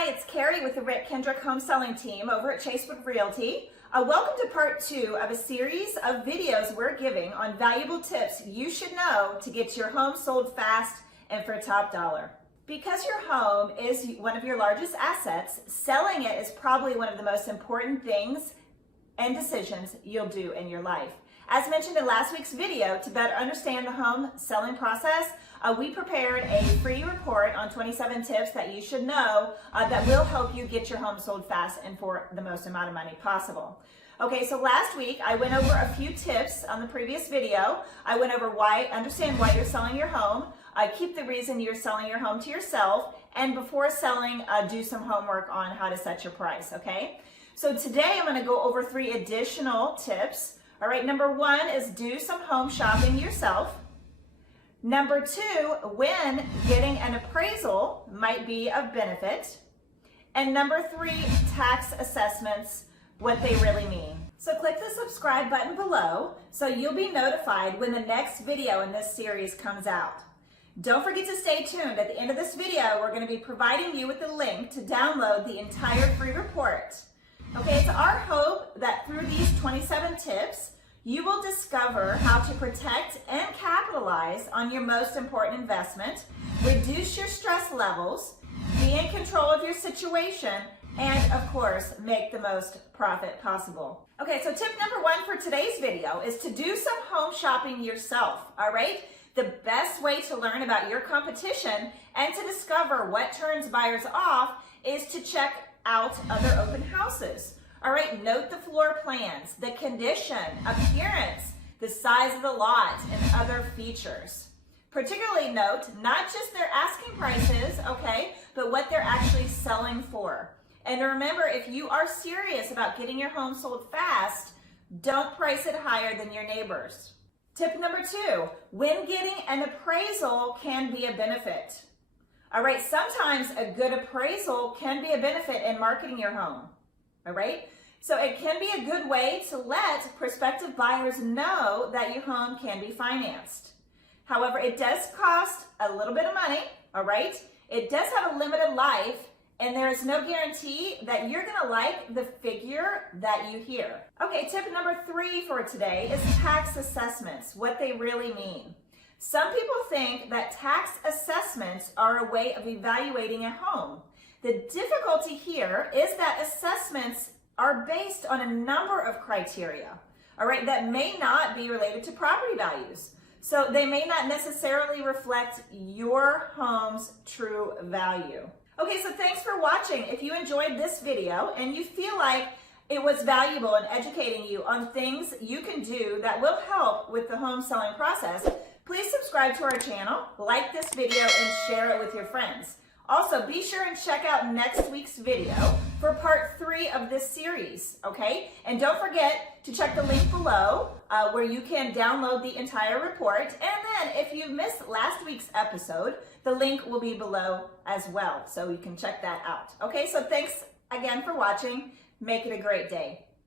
Hi, it's Carrie with the Kendrick home selling team over at Chasewood Realty. Welcome to part 2 of a series of videos we're giving on valuable tips you should know to get your home sold fast and for top dollar. Because your home is one of your largest assets, selling it is probably one of the most important things and decisions you'll do in your life. As mentioned in last week's video, to better understand the home selling process, we prepared a free report on 27 tips that you should know that will help you get your home sold fast and for the most amount of money possible. Okay, so last week I went over a few tips on the previous video. I went over understand why you're selling your home, keep the reason you're selling your home to yourself, and before selling, do some homework on how to set your price, okay? So today I'm gonna go over 3 additional tips. All right, number 1 is do some home shopping yourself. Number 2, when getting an appraisal might be of benefit. And number 3, tax assessments, what they really mean. So click the subscribe button below so you'll be notified when the next video in this series comes out. Don't forget to stay tuned. At the end of this video, we're going to be providing you with a link to download the entire free report. Okay, it's our hope that through these 27 tips, you will discover how to protect and capitalize on your most important investment, reduce your stress levels, be in control of your situation, and of course, make the most profit possible. Okay, so tip number 1 for today's video is to do some home shopping yourself, all right? The best way to learn about your competition and to discover what turns buyers off is to check out other open houses. All right, note the floor plans, the condition, appearance, the size of the lot, and other features. Particularly note not just their asking prices, okay, but what they're actually selling for. And remember, if you are serious about getting your home sold fast, don't price it higher than your neighbors. Tip number 2, when getting an appraisal can be a benefit. All right, sometimes a good appraisal can be a benefit in marketing your home. All right, so it can be a good way to let prospective buyers know that your home can be financed. However, it does cost a little bit of money, all right? It does have a limited life, and there is no guarantee that you're gonna like the figure that you hear. Okay, tip number 3 for today is tax assessments, what they really mean. Some people think that tax assessments are a way of evaluating a home. The difficulty here is that assessments are based on a number of criteria, all right, that may not be related to property values. So they may not necessarily reflect your home's true value. Okay, so thanks for watching. If you enjoyed this video and you feel like it was valuable in educating you on things you can do that will help with the home selling process, please subscribe to our channel, like this video, and share it with your friends. Also, be sure and check out next week's video for part 3 of this series, okay? And don't forget to check the link below where you can download the entire report. And then if you missed last week's episode, the link will be below as well, so you can check that out. Okay, so thanks again for watching. Make it a great day.